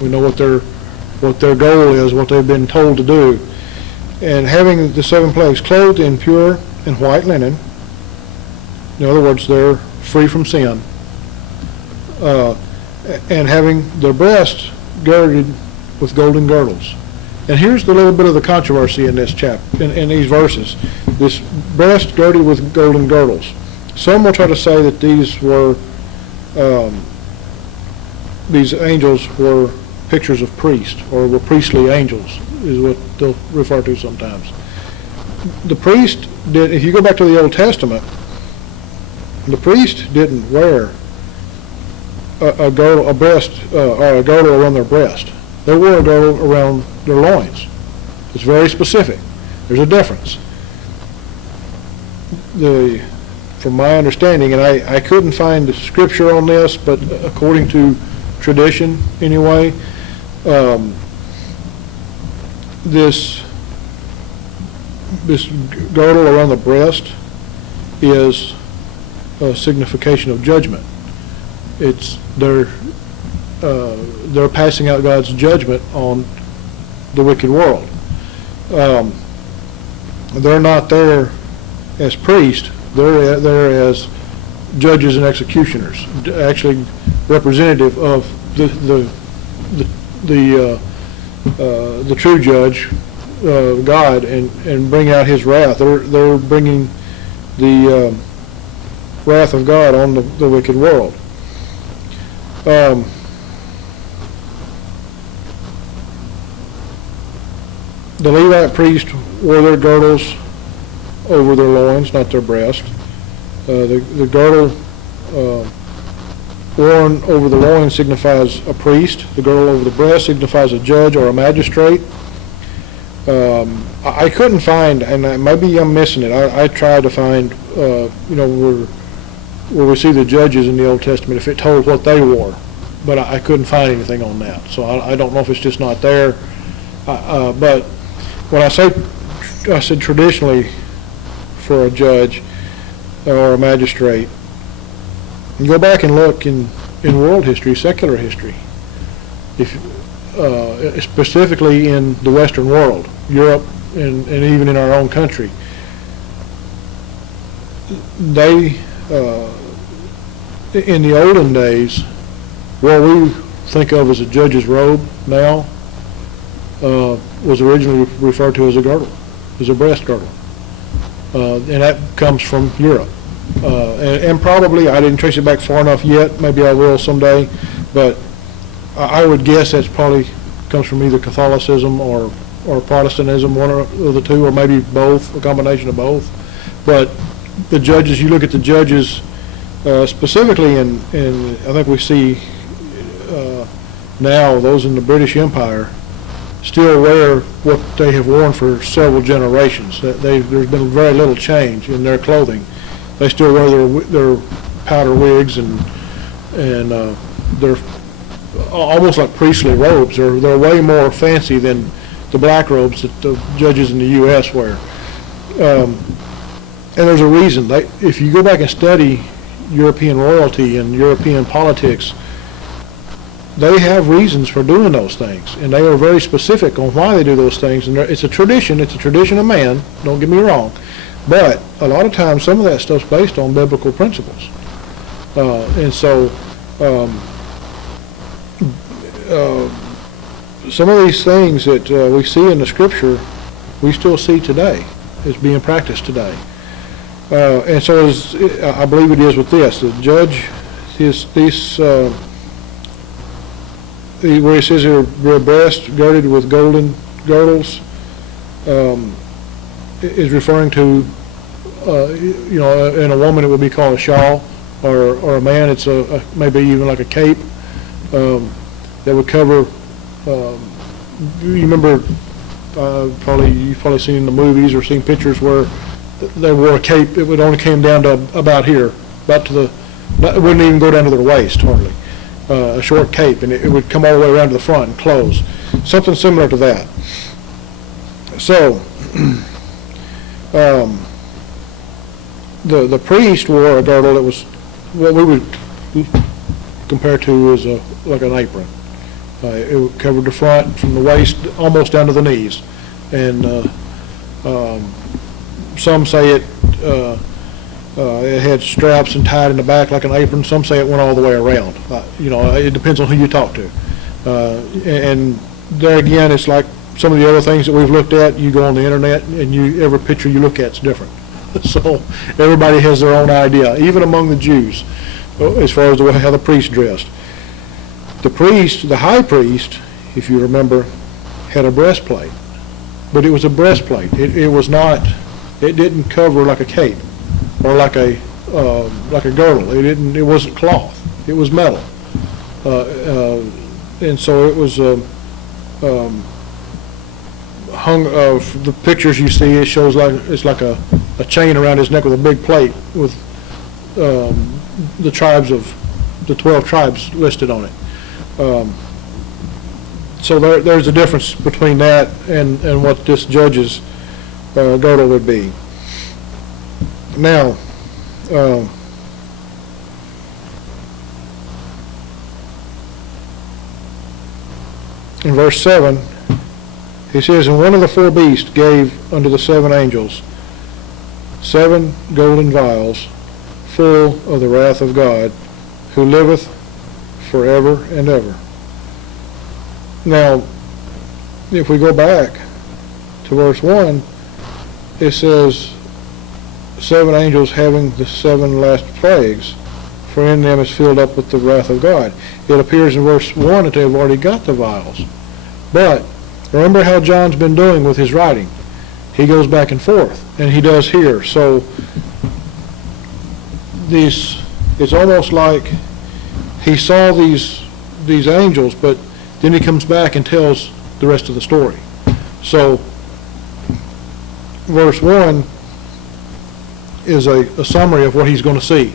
We know what their goal is, what they've been told to do. And having the 7 plagues, clothed in pure and white linen, in other words, they're free from sin, and having their breasts girded with golden girdles. And here's the little bit of the controversy in this chapter, in these verses. This breast girded with golden girdles. Some will try to say that these angels were pictures of priests, or were priestly angels, is what they'll refer to sometimes. The priest did, if you go back to the Old Testament, the priest didn't wear a girdle around their breast. They wore a girdle around their loins. It's very specific. There's a difference. From my understanding, and I couldn't find the scripture on this, but according to tradition anyway, this girdle around the breast is a signification of judgment. It's they're passing out God's judgment on the wicked world. They're not there as priests. They're there as judges and executioners, actually representative of the true judge, God, and bring out His wrath. They're bringing the wrath of God on the wicked world. The Levite priest wore their girdles over their loins, not their breast. The girdle worn over the loins signifies a priest. The girdle over the breast signifies a judge or a magistrate. I couldn't find, and maybe I'm missing it. I tried to find, where we see the judges in the Old Testament, if it told what they wore, but I couldn't find anything on that. So I don't know if it's just not there. But when I said traditionally for a judge or a magistrate, you go back and look in world history, secular history, specifically in the Western world, Europe, and even in our own country, they, in the olden days, what we think of as a judge's robe now was originally referred to as a girdle, as a breast girdle. And that comes from Europe. And probably, I didn't trace it back far enough yet, maybe I will someday, but I would guess that probably comes from either Catholicism or Protestantism, one of the two, or maybe both, a combination of both. But the judges, you look at the judges, specifically in I think we see now those in the British Empire still wear what they have worn for several generations. There's been very little change in their clothing. They still wear their powder wigs and they're almost like priestly robes. They're way more fancy than the black robes that the judges in the U.S. wear. And there's a reason. If you go back and study European royalty and European politics, they have reasons for doing those things, and they are very specific on why they do those things. And it's a tradition. It's a tradition of man. Don't get me wrong, but a lot of times some of that stuff's based on biblical principles, and so some of these things that we see in the Scripture, we still see today as being practiced today. And so, I believe it is with this. The judge, where he says their breast girded with golden girdles, is referring to, in a woman it would be called a shawl, or a man it's maybe even like a cape that would cover. You remember, you've probably seen in the movies or seen pictures where they wore a cape. It would only came down to about here, it wouldn't even go down to their waist hardly. A short cape, and it would come all the way around to the front and close. Something similar to that. So, the priest wore a girdle that was what we would compare to as like an apron. It covered the front from the waist almost down to the knees. And some say it had straps and tied in the back like an apron. Some say it went all the way around. It depends on who you talk to. And there again, it's like some of the other things that we've looked at. You go on the internet, and every picture you look at is different. So everybody has their own idea, even among the Jews, as far as how the priest dressed. The high priest, if you remember, had a breastplate, but it was a breastplate. It didn't cover like a cape or like a girdle. It wasn't cloth. It was metal, and so it was hung. The pictures you see, it shows it's like a chain around his neck with a big plate with the 12 tribes listed on it. So there's a difference between that and what this judge's girdle would be. Now, in verse 7, he says, "And one of the four beasts gave unto the seven angels 7 golden vials full of the wrath of God, who liveth forever and ever." Now, if we go back to verse 1, it says 7 angels having the 7 last plagues, for in them is filled up with the wrath of God. It appears in verse 1 that they've already got the vials. But remember how John's been doing with his writing. He goes back and forth, and he does here. So it's almost like he saw these angels, but then he comes back and tells the rest of the story. So verse 1 is a summary of what he's going to see.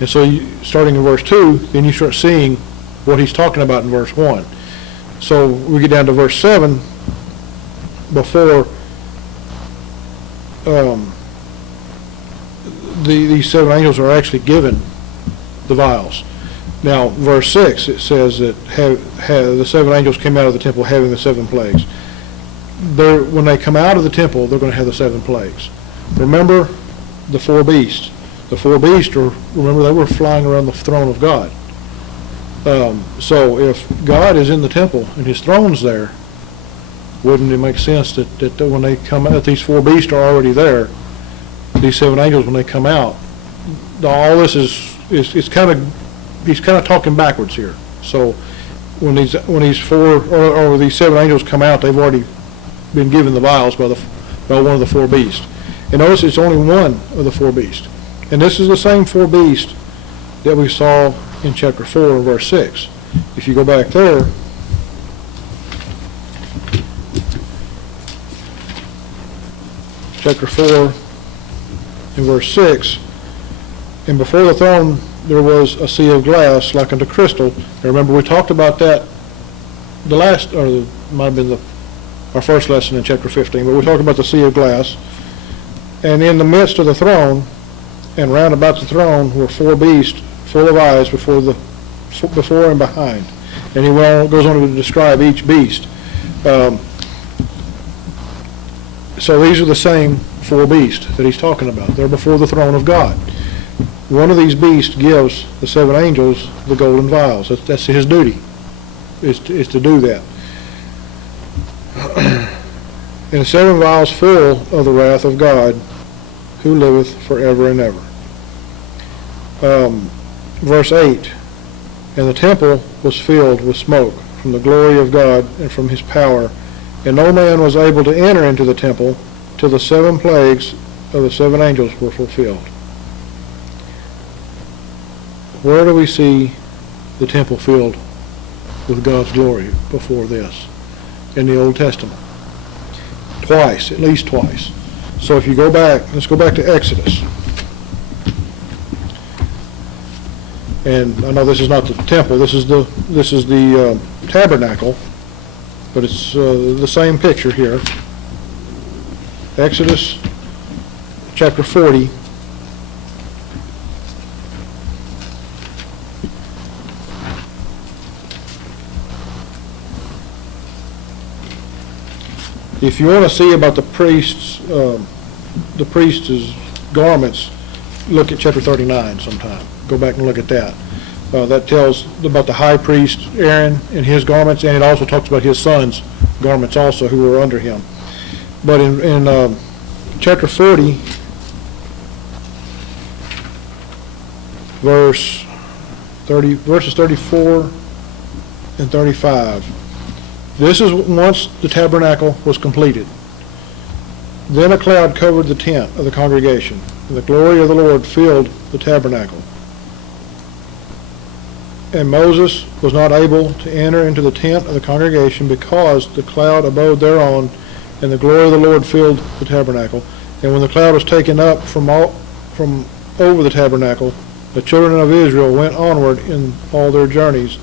And so starting in verse 2, then you start seeing what he's talking about in verse 1. So we get down to verse 7 before these 7 angels are actually given the vials. Now, verse 6, it says that the 7 angels came out of the temple having the 7 plagues. When they come out of the temple, they're going to have the 7 plagues. Remember the 4 beasts. The 4 beasts, remember, they were flying around the throne of God. So if God is in the temple and his throne's there, wouldn't it make sense that when they come out, these 4 beasts are already there, these 7 angels, when they come out, all this is kind of, he's kind of talking backwards here. So when these 4 or these 7 angels come out, they've already been given the vials by one of the 4 beasts. And notice it's only one of the 4 beasts. And this is the same 4 beasts that we saw in chapter 4 and verse 6. If you go back there, chapter 4 and verse 6, "And before the throne there was a sea of glass like unto crystal." Now remember, we talked about that might have been our first lesson in chapter 15, but we talked about the sea of glass. "And in the midst of the throne, and round about the throne, were 4 beasts full of eyes before and behind." And he goes on to describe each beast. So these are the same 4 beasts that he's talking about. They're before the throne of God. One of these beasts gives the 7 angels the golden vials. That's his duty, is to do that. "And 7 vials full of the wrath of God, who liveth forever and ever." Verse 8, "And the temple was filled with smoke from the glory of God and from his power, and no man was able to enter into the temple till the 7 plagues of the 7 angels were fulfilled." Where do we see the temple filled with God's glory before this in the Old Testament? Twice, at least twice. So if you go back, let's go back to Exodus. And I know this is not the temple, this is the tabernacle, but it's the same picture here. Exodus chapter 40. If you want to see about the priest's garments, look at chapter 39 sometime. Go back and look at that. That tells about the high priest Aaron and his garments, and it also talks about his sons' garments also who were under him. But in chapter 40, verses 34 and 35, this is once the tabernacle was completed. Then a cloud covered the tent of the congregation, and the glory of the Lord filled the tabernacle. And Moses was not able to enter into the tent of the congregation because the cloud abode thereon, and the glory of the Lord filled the tabernacle. And when the cloud was taken up from over the tabernacle, the children of Israel went onward in all their journeys.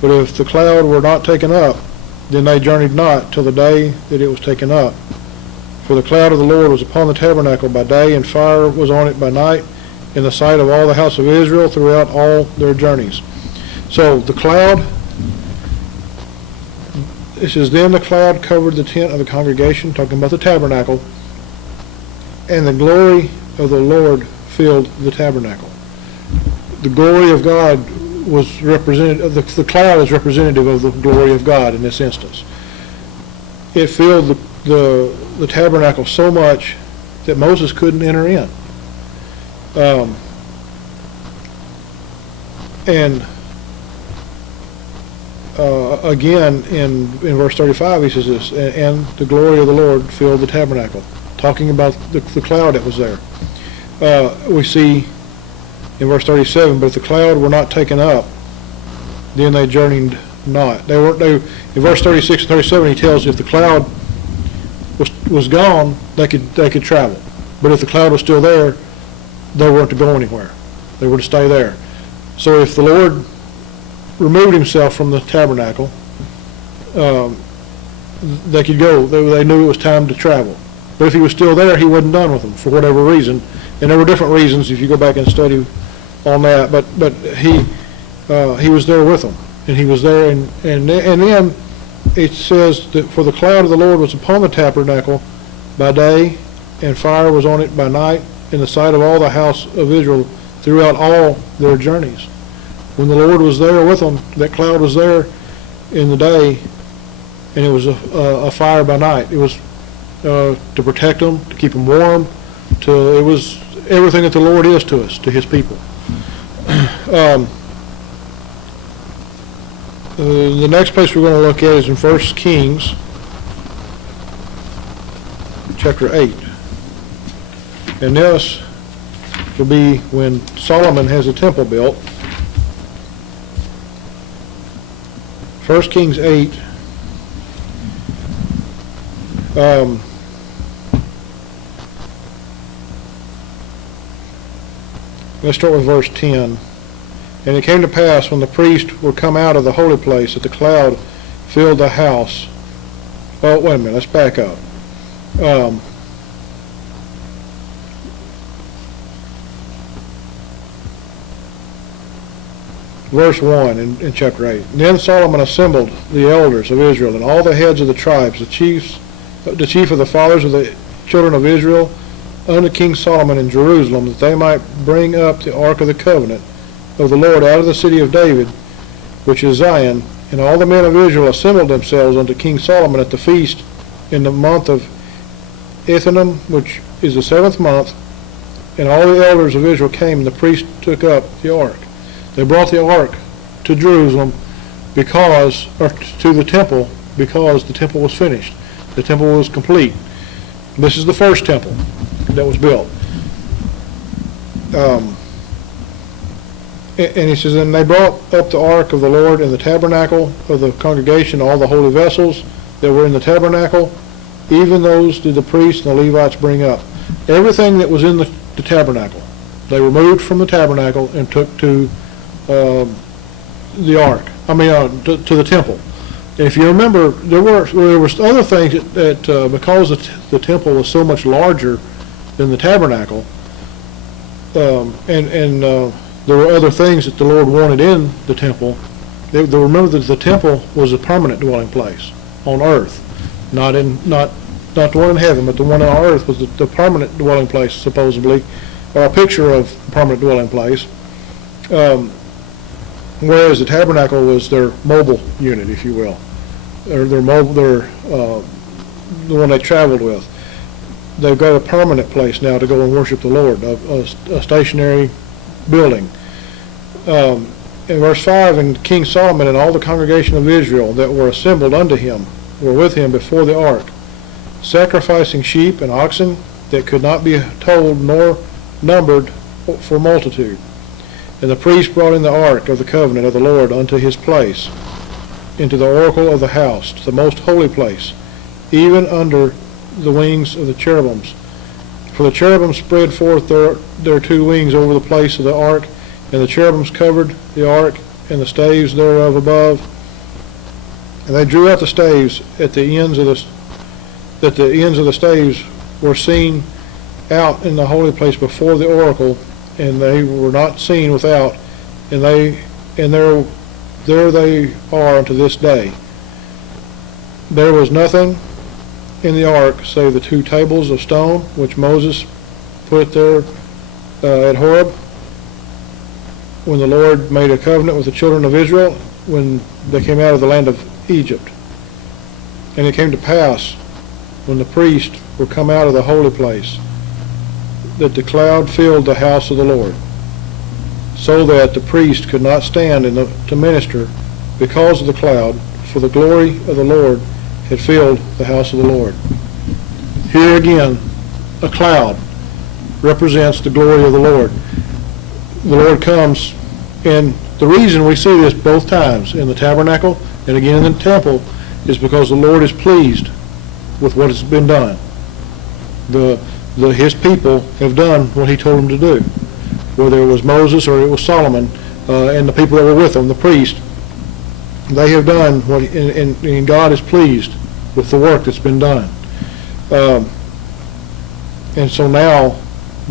But if the cloud were not taken up, then they journeyed not till the day that it was taken up. For the cloud of the Lord was upon the tabernacle by day, and fire was on it by night, in the sight of all the house of Israel throughout all their journeys. So the cloud, it says, then the cloud covered the tent of the congregation, talking about the tabernacle, and the glory of the Lord filled the tabernacle. The glory of God was represented, the cloud is representative of the glory of God in this instance. It filled the tabernacle so much that Moses couldn't enter in. Again, in verse 35, he says this, and the glory of the Lord filled the tabernacle, talking about the cloud that was there. We see in verse 37, but if the cloud were not taken up, then they journeyed not. In verse 36 and 37, he tells if the cloud was gone, they could travel. But if the cloud was still there, they weren't to go anywhere. They were to stay there. So if the Lord removed himself from the tabernacle, they could go. They knew it was time to travel. But if he was still there, he wasn't done with them for whatever reason. And there were different reasons if you go back and study on that. But he was there with them, and he was there. And then it says that for the cloud of the Lord was upon the tabernacle by day, and fire was on it by night, in the sight of all the house of Israel throughout all their journeys. When the Lord was there with them, that cloud was there in the day, and it was a fire by night. It was to protect them, to keep them warm. It was everything that the Lord is to us, to His people. The next place we're going to look at is in 1 Kings, chapter 8. And this will be when Solomon has a temple built. 1 Kings 8. Let's start with verse 10. And it came to pass when the priests were come out of the holy place that the cloud filled the house. Oh, wait a minute, let's back up. Verse 1 in chapter 8. Then Solomon assembled the elders of Israel and all the heads of the tribes, the chief of the fathers of the children of Israel, unto King Solomon in Jerusalem, that they might bring up the ark of the covenant of the Lord out of the city of David, which is Zion. And all the men of Israel assembled themselves unto King Solomon at the feast in the month of Ethanim, which is the 7th month. And all the elders of Israel came, and the priest took up the ark. They brought the ark to Jerusalem to the temple, because the temple was finished. The temple was complete. This is the first temple that was built. And he says, and they brought up the ark of the Lord in the tabernacle of the congregation, all the holy vessels that were in the tabernacle, even those did the priests and the Levites bring up. Everything that was in the tabernacle, they removed from the tabernacle and took to the ark. To the temple. And if you remember, there were other things that because the temple was so much larger than the tabernacle, there were other things that the Lord wanted in the temple. They remember that the temple was a permanent dwelling place on earth, not not the one in heaven, but the one on earth was the permanent dwelling place, supposedly, or a picture of a permanent dwelling place. Whereas the tabernacle was their mobile unit, if you will, or the one they traveled with. They've got a permanent place now to go and worship the Lord, a stationary building. In verse 5, and King Solomon and all the congregation of Israel that were assembled unto him were with him before the ark, sacrificing sheep and oxen that could not be told nor numbered for multitude. And the priest brought in the ark of the covenant of the Lord unto his place, into the oracle of the house, to the most holy place, even under the wings of the cherubims. For the cherubims spread forth their two wings over the place of the ark, and the cherubims covered the ark and the staves thereof above. And they drew out the staves at the ends of the staves were seen out in the holy place before the oracle, and they were not seen without, and there they are unto this day. There was nothing in the ark save the two tables of stone which Moses put there at Horeb, when the Lord made a covenant with the children of Israel when they came out of the land of Egypt. And it came to pass, when the priests were come out of the holy place, that the cloud filled the house of the Lord, so that the priest could not stand to minister because of the cloud, for the glory of the Lord had filled the house of the Lord. Here again, a cloud represents the glory of the Lord. The Lord comes, and the reason we see this both times, in the tabernacle and again in the temple, is because the Lord is pleased with what has been done. His people have done what he told them to do, whether it was Moses or it was Solomon and the people that were with him, the priest. They have done what, and God is pleased with the work that's been done. And so now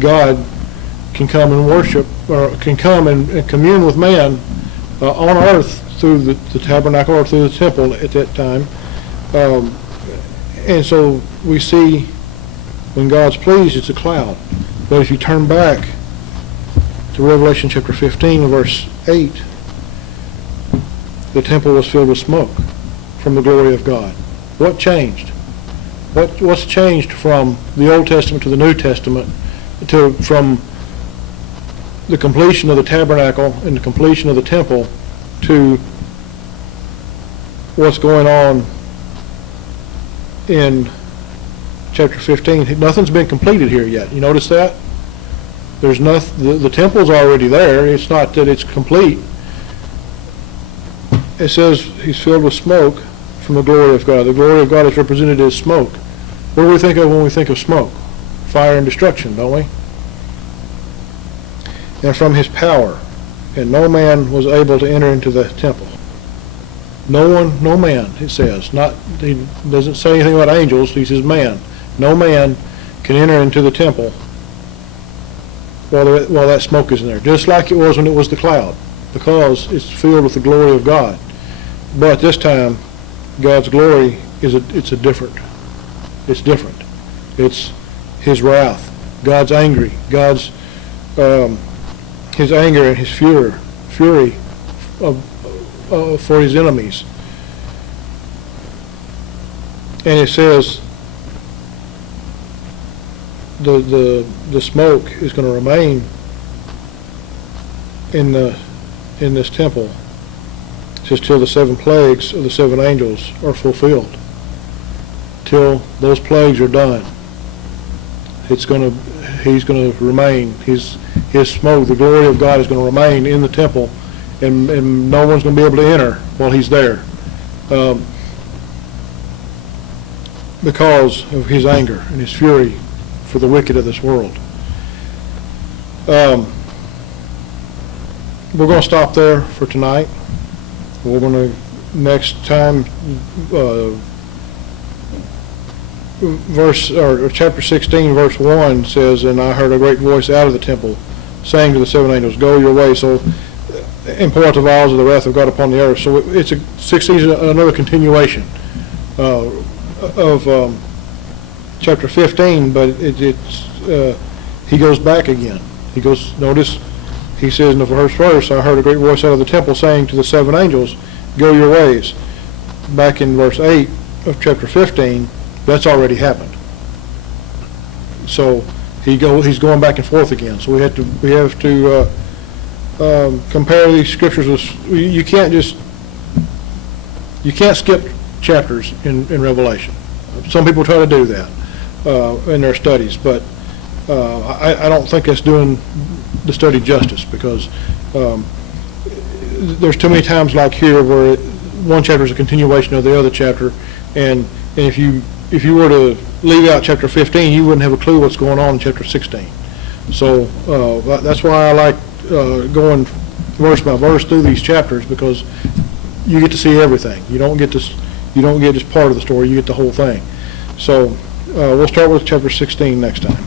God can come and worship, or can come and commune with man on earth through the tabernacle or through the temple at that time. And so we see when God's pleased, it's a cloud. But if you turn back to Revelation chapter 15, verse 8, the temple was filled with smoke from the glory of God. What changed? What's changed from the Old Testament to the New Testament, from the completion of the tabernacle and the completion of the temple to what's going on in chapter 15? Nothing's been completed here yet. You notice that? There's nothing. The temple's already there. It's not that it's complete. It says he's filled with smoke from the glory of God. The glory of God is represented as smoke. What do we think of when we think of smoke? Fire and destruction, don't we? And from his power, and no man was able to enter into the temple. No man, it says. He doesn't say anything about angels. He says man. No man can enter into the temple while that smoke is in there, just like it was when it was the cloud, because it's filled with the glory of God. But this time, God's glory it's different. It's his wrath. God's angry. God's his anger and his fury for his enemies. And it says the smoke is going to remain in this temple. It says till the 7 plagues of the 7 angels are fulfilled. Till those plagues are done, he's going to remain. His smoke, the glory of God, is going to remain in the temple, and no one's going to be able to enter while he's there, because of his anger and his fury for the wicked of this world. We're going to stop there for tonight. We're going to next time chapter 16 verse 1 says, and I heard a great voice out of the temple saying to the 7 angels, go your way, so and pour out the vials of the wrath of God upon the earth. So it's 16 is another continuation of chapter 15, but he goes back again. He goes, notice, he says in the first verse, I heard a great voice out of the temple saying to the 7 angels, go your ways. Back in verse 8 of chapter 15, that's already happened. So he's going back and forth again. So we have to compare these scriptures with, you can't skip chapters in Revelation. Some people try to do that in their studies, but I don't think that's doing the study justice, because there's too many times like here where one chapter is a continuation of the other chapter, and if you were to leave out chapter 15, you wouldn't have a clue what's going on in chapter 16. So that's why I like going verse by verse through these chapters, because you get to see everything. You don't get just part of the story, you get the whole thing. So we'll start with chapter 16 next time.